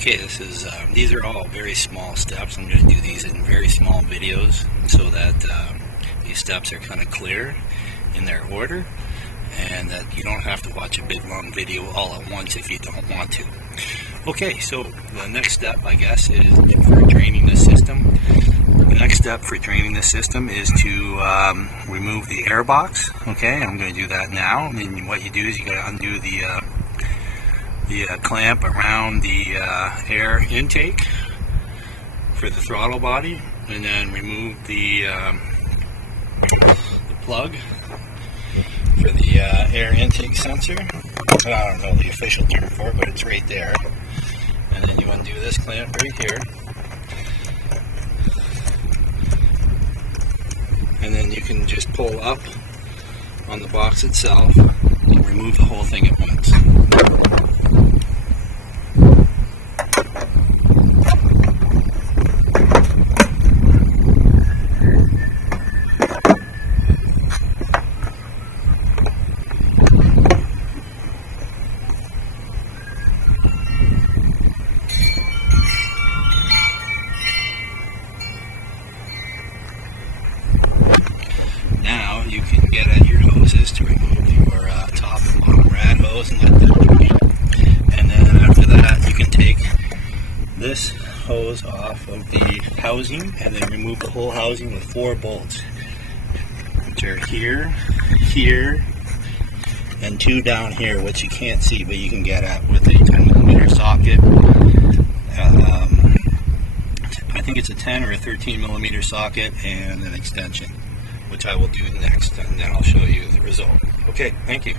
Okay, these are all very small steps. I'm going to do these in very small videos so that these steps are kind of clear in their order, and that you don't have to watch a big long video all at once if you don't want to. Okay, so the next step, I guess, is for draining the system. The next step for draining the system is to remove the air box. Okay, I'm going to do that now. And what you do is you got to undo the clamp around the air intake for the throttle body, and then remove the plug for the air intake sensor. I don't know the official term for it, but it's right there. And then you undo this clamp right here. And then you can just pull up on the box itself and remove the whole thing at once. Now you can get at your hoses to remove your top and bottom rad hose and let them drain. And then after that you can take this hose off of the housing and then remove the whole housing with 4 bolts, which are here, here, and 2 down here, which you can't see but you can get at with a 10mm socket. I think it's a 10 or a 13mm socket and an extension, which I will do next, and then I'll show you the result. Okay, thank you.